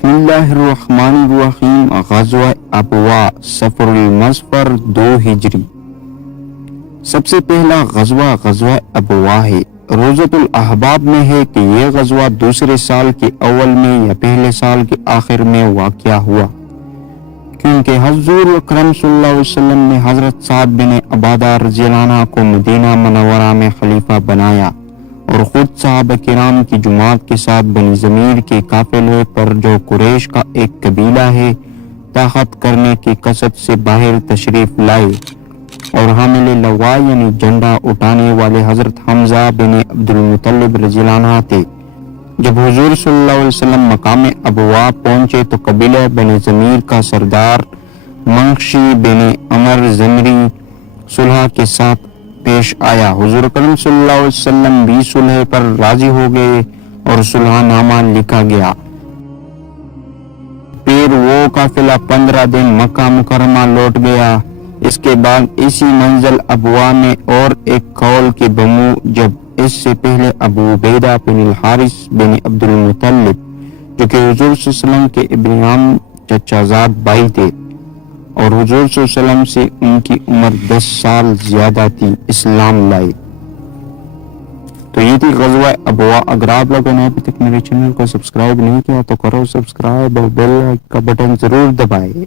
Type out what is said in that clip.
بسم اللہ الرحمن الرحیم۔ غزوہ ابوا صفر المظفر 2 ہجری۔ سب سے پہلا غزوہ ابوا ہے۔ روزۃ الاحباب میں ہے کہ یہ غزوہ دوسرے سال کے اول میں یا پہلے سال کے آخر میں واقع ہوا، کیونکہ حضور اکرم صلی اللہ علیہ وسلم نے حضرت سعد بن عبادہ رضی اللہ عنہ کو مدینہ منورہ میں خلیفہ بنایا اور خود صحابہ کرام کی جماعت کے ساتھ بنی ضمیر کے قافلے پر، جو قریش کا ایک قبیلہ ہے، طاقت کرنے کی قصد سے باہر تشریف لائے، اور حامل لوا یعنی جھنڈا اٹھانے والے حضرت حمزہ بن عبد المطلب رضی اللہ عنہ تھے۔ جب حضور صلی اللہ علیہ وسلم مقام ابوا پہنچے تو قبیلہ بنی ضمیر کا سردار منقشی بن عمر زمری صلح کے ساتھ پیش آیا۔ حضور اکرم صلی اللہ علیہ وسلم بھی صلح پر راضی ہو گئے اور صلح نامہ لکھا گیا۔ پھر وہ قافلہ 15 دن مکہ مکرمہ لوٹ گیا۔ اس کے بعد اسی منزل ابوا میں اور ایک قول کے بمو، جب اس سے پہلے ابو عبیدہ بن الحارث بن عبد المطلب، جو کہ حضور صلی اللہ علیہ وسلم کے ابن عم چچا زاد بھائی تھے اور حضور صلی اللہ علیہ وسلم سے ان کی عمر 10 سال زیادہ تھی، اسلام لائے۔ تو یہ تھی غزوہ ابوا۔ اگر آپ لوگوں نے ابھی تک میرے چینل کو سبسکرائب نہیں کیا تو کرو سبسکرائب اور بیل کا بٹن ضرور دبائے۔